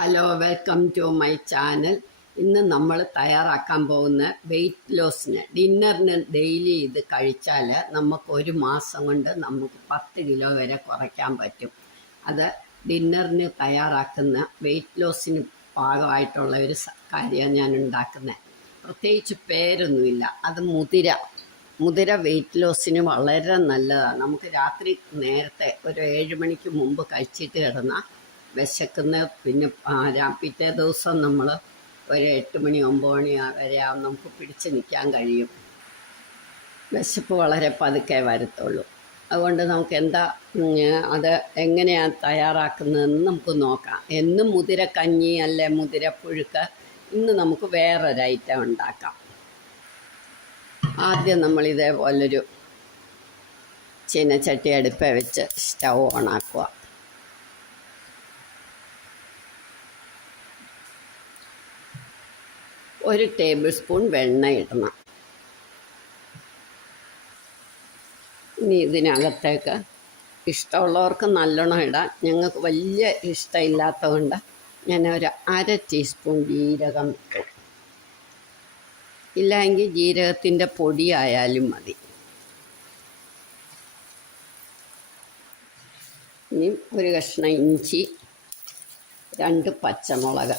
Hello, welcome to my channel. ഇന്ന് നമ്മൾ തയ്യാറാക്കാൻ പോകുന്ന വെയ്റ്റ് ലോസിന് ഡിന്നറിന് ഡെയിലി ഇത് കഴിച്ചാൽ നമുക്ക് ഒരു മാസം കൊണ്ട് നമുക്ക് 10 കിലോ വരെ കുറയ്ക്കാൻ പറ്റും. അത് ഡിന്നറിന് തയ്യാറാക്കുന്ന വെയ്റ്റ് ലോസിന് പാകമായിട്ടുള്ള ഒരു കാര്യമാണ് ഞാൻ ഉണ്ടാക്കുന്നത്. പ്രത്യേകിച്ച് പേരൊന്നുമില്ല. അത് മുതിര വെയ്റ്റ് ലോസിന് വളരെ നല്ലതാണ്. നമുക്ക് രാത്രി നേരത്തെ ഒരു 7 മണിക്ക് മുമ്പ് കഴിച്ചിട്ട് കിടന്നാൽ വിശക്കുന്ന പിന്നെ പിറ്റേ ദിവസം നമ്മൾ ഒരു 8 മണി 9 മണി വരെ നമുക്ക് പിടിച്ച് നിൽക്കാൻ കഴിയും. വിശപ്പ് വളരെ പതുക്കെ വരത്തുള്ളൂ. അതുകൊണ്ട് നമുക്ക് അത് എങ്ങനെയാണ് തയ്യാറാക്കുന്നതെന്ന് നമുക്ക് നോക്കാം. എന്നും മുതിരക്കഞ്ഞി അല്ലെ മുതിരപ്പുഴുക്ക്, ഇന്ന് നമുക്ക് വേറൊരു ഐറ്റം ഉണ്ടാക്കാം. ആദ്യം നമ്മൾ ഇതേപോലൊരു ചീനച്ചട്ടി അടുപ്പേ വെച്ച് സ്റ്റൗ ഓണാക്കുക. ഒരു ടേബിൾ സ്പൂൺ വെണ്ണ ഇടണം. ഇനി ഇതിനകത്തേക്ക് ഇഷ്ടമുള്ളവർക്ക് നല്ലോണം ഇടാം. ഞങ്ങൾക്ക് വലിയ ഇഷ്ടമില്ലാത്തതുകൊണ്ട് ഞാൻ ഒരു 1/2 ടീസ്പൂൺ ജീരകം ഇട്ടു. ഇല്ലെങ്കിൽ ജീരകത്തിൻ്റെ പൊടിയായാലും മതി. ഇനി ഒരു കഷ്ണം ഇഞ്ചി, 2 പച്ചമുളക്,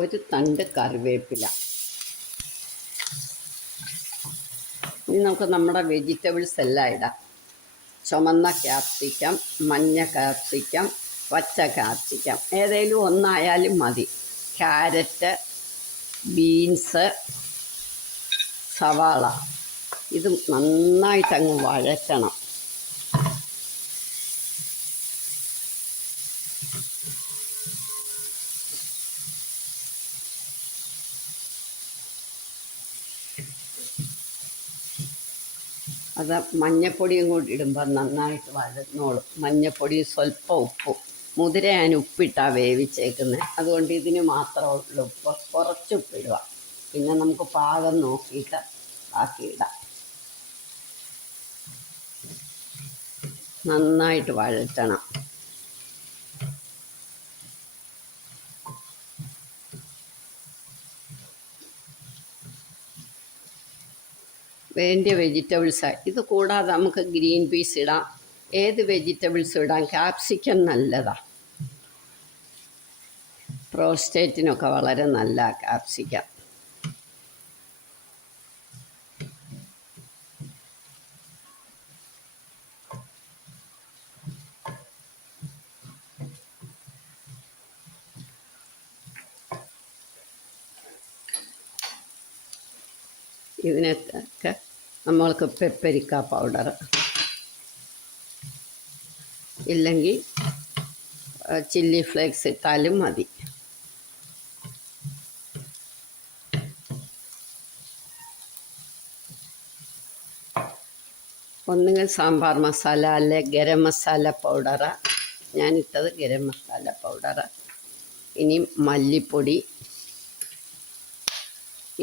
ഒരു തണ്ട് കറിവേപ്പില. ഇനി നമുക്ക് നമ്മുടെ വെജിറ്റബിൾസ് എല്ലാം ഇടാം. ചുമന്ന ക്യാപ്സിക്കം, മഞ്ഞ ക്യാപ്സിക്കം, പച്ച ക്യാപ്സിക്കം, ഏതെങ്കിലും ഒന്നായാലും മതി. ക്യാരറ്റ്, ബീൻസ്, സവാള. ഇത് നന്നായിട്ടങ്ങ് വഴറ്റണം. അത് മഞ്ഞപ്പൊടിയും കൂടി ഇടുമ്പോൾ നന്നായിട്ട് വഴന്നോളും. മഞ്ഞപ്പൊടിയും സ്വല്പം ഉപ്പും. മുതിര ഞാൻ ഉപ്പിട്ടാണ് വേവിച്ചേക്കുന്നത്. അതുകൊണ്ട് ഇതിന് മാത്രമുള്ള ഉപ്പ്, കുറച്ച് ഉപ്പിടുക. പിന്നെ നമുക്ക് പാകം നോക്കിയിട്ട് ബാക്കിയിടാം. നന്നായിട്ട് വഴറ്റണം. വേണ്ടിയ വെജിറ്റബിൾസാണ്. ഇത് കൂടാതെ നമുക്ക് ഗ്രീൻ പീസ് ഇടാം, ഏത് വെജിറ്റബിൾസും ഇടാം. ക്യാപ്സിക്കം നല്ലതാണ്, പ്രോസ്റ്റേറ്റിനൊക്കെ വളരെ നല്ല ക്യാപ്സിക്കം. ഇതിനൊക്കെ നമ്മൾക്ക് പെപ്പരിക്ക പൗഡർ, ഇല്ലെങ്കിൽ ചില്ലി ഫ്ലേക്സ് ഇട്ടാലും മതി. ഒന്നുകിൽ സാമ്പാർ മസാല അല്ലെ ഗരം മസാല പൗഡർ. ഞാനിട്ടത് ഗരം മസാല പൗഡർ. ഇനി മല്ലിപ്പൊടി,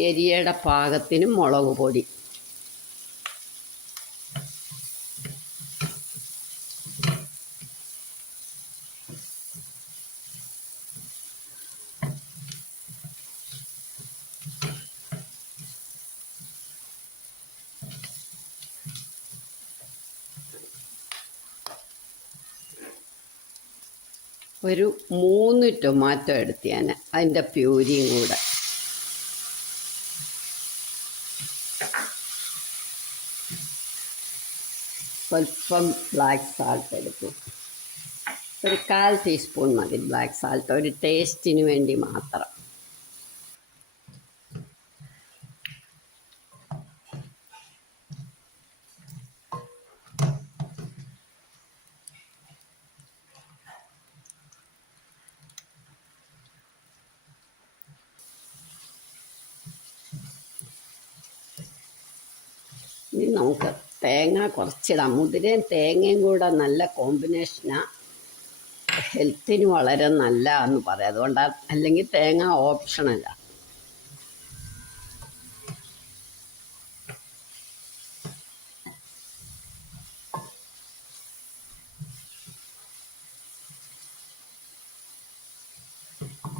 എരിയുടെ പാകത്തിന് മുളക് പൊടി. ഒരു 3 ടൊമാറ്റോ എടുത്ത് ഞാൻ അതിൻ്റെ പ്യൂരിയും കൂടെ. സ്വല്പം ബ്ലാക്ക് സാൾട്ട് എടുക്കും. ഒരു 1/4 ടീസ്പൂൺ മതി ബ്ലാക്ക് സാൾട്ട്, ഒരു ടേസ്റ്റിന് വേണ്ടി മാത്രം. ഇനി നമുക്ക് തേങ്ങ കുറച്ചിടാം. മുതിരയും തേങ്ങയും കൂടെ നല്ല കോമ്പിനേഷനാണ്. ഹെൽത്തിന് വളരെ നല്ലതാണെന്ന് പറയാം. അതുകൊണ്ടാണ്, അല്ലെങ്കിൽ തേങ്ങ ഓപ്ഷണലാണ്.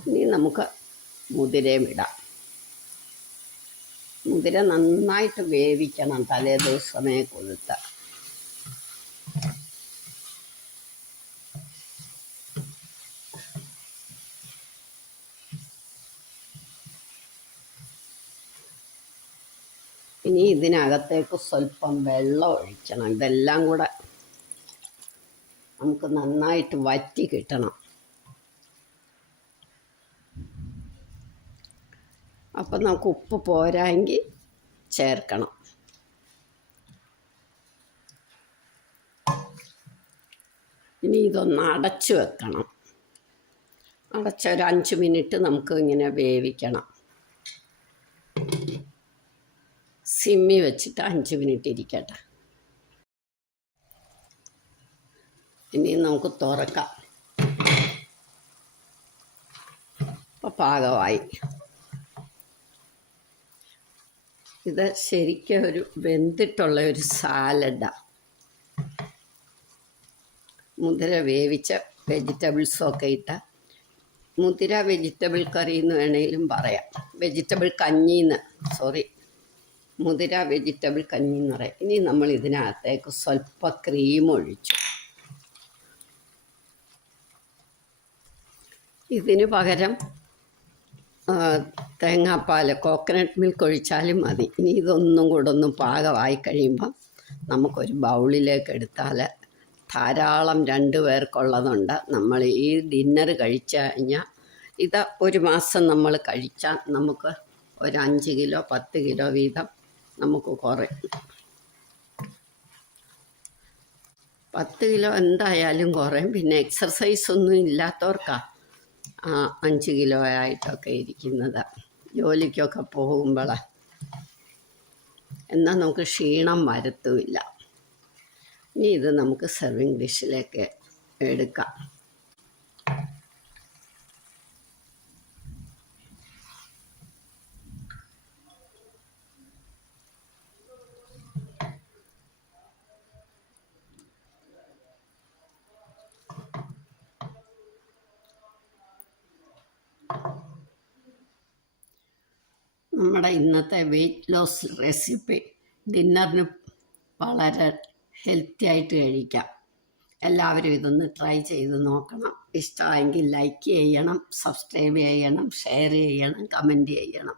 ഇനി നമുക്ക് മുതിരയും ഇടാം. മുതിര നന്നായിട്ട് വേവിക്കണം, തലേ ദിവസമേ കൊഴുത്ത. ഇനി ഇതിനകത്തേക്ക് സ്വല്പം വെള്ളം ഒഴിക്കണം. ഇതെല്ലാം കൂടെ നമുക്ക് നന്നായിട്ട് വറ്റി കിട്ടണം. അപ്പം നമുക്ക് ഉപ്പ് പോരായെങ്കിൽ ചേർക്കണം. ഇനി ഇതൊന്ന് അടച്ചു വെക്കണം. അടച്ചൊരു 5 മിനിറ്റ് നമുക്ക് ഇങ്ങനെ വേവിക്കണം. സിമ്മി വെച്ചിട്ട് 5 മിനിറ്റ് ഇരിക്കട്ടെ. ഇനി നമുക്ക് തുറക്കാം. അപ്പോൾ പാകമായി. ഇത് ശരിക്കും ഒരു വെന്തിട്ടുള്ള ഒരു സാലഡാണ്. മുതിര വേവിച്ച വെജിറ്റബിൾസൊക്കെ ഇട്ട മുതിര വെജിറ്റബിൾ കറി എന്ന് വേണമെങ്കിലും പറയാം. വെജിറ്റബിൾ കഞ്ഞിന്ന്, മുതിര വെജിറ്റബിൾ കഞ്ഞി എന്ന് പറയാം. ഇനി നമ്മൾ ഇതിനകത്തേക്ക് സ്വല്പം ക്രീം ഒഴിച്ചു. ഇതിന് പകരം തേങ്ങാപ്പാൽ, കോക്കനട്ട് മിൽക്ക് ഒഴിച്ചാലും മതി. ഇനി ഇതൊന്നും കൂടെ ഒന്ന് പാകമായി കഴിയുമ്പം നമുക്കൊരു ബൗളിലേക്ക് എടുത്താൽ ധാരാളം 2 പേർക്കുള്ളതുണ്ട്. നമ്മൾ ഈ ഡിന്നർ കഴിച്ചു കഴിഞ്ഞാൽ ഇത് ഒരു മാസം നമ്മൾ കഴിച്ചാൽ നമുക്ക് ഒരു 5 കിലോ 10 കിലോ വീതം നമുക്ക് കുറയും. 10 കിലോ എന്തായാലും കുറയും. പിന്നെ എക്സർസൈസ് ഒന്നും ഇല്ലാത്തവർക്കാണ് 5 കിലോ ആയിട്ടൊക്കെ ഇരിക്കുന്നത്, ജോലിക്കൊക്കെ പോകുമ്പോൾ. എന്നാൽ നമുക്ക് ക്ഷീണം വരത്തുമില്ല. ഇനി ഇത് നമുക്ക് സെർവിങ് ഡിഷിലേക്ക് എടുക്കാം. നമ്മുടെ ഇന്നത്തെ വെയ്റ്റ് ലോസ് റെസിപ്പി ഡിന്നറിന് വളരെ ഹെൽത്തി ആയിട്ട് കഴിക്കാം. എല്ലാവരും ഇതൊന്ന് ട്രൈ ചെയ്ത് നോക്കണം. ഇഷ്ടമായെങ്കിൽ ലൈക്ക് ചെയ്യണം, സബ്സ്ക്രൈബ് ചെയ്യണം, ഷെയർ ചെയ്യണം, കമൻറ്റ് ചെയ്യണം.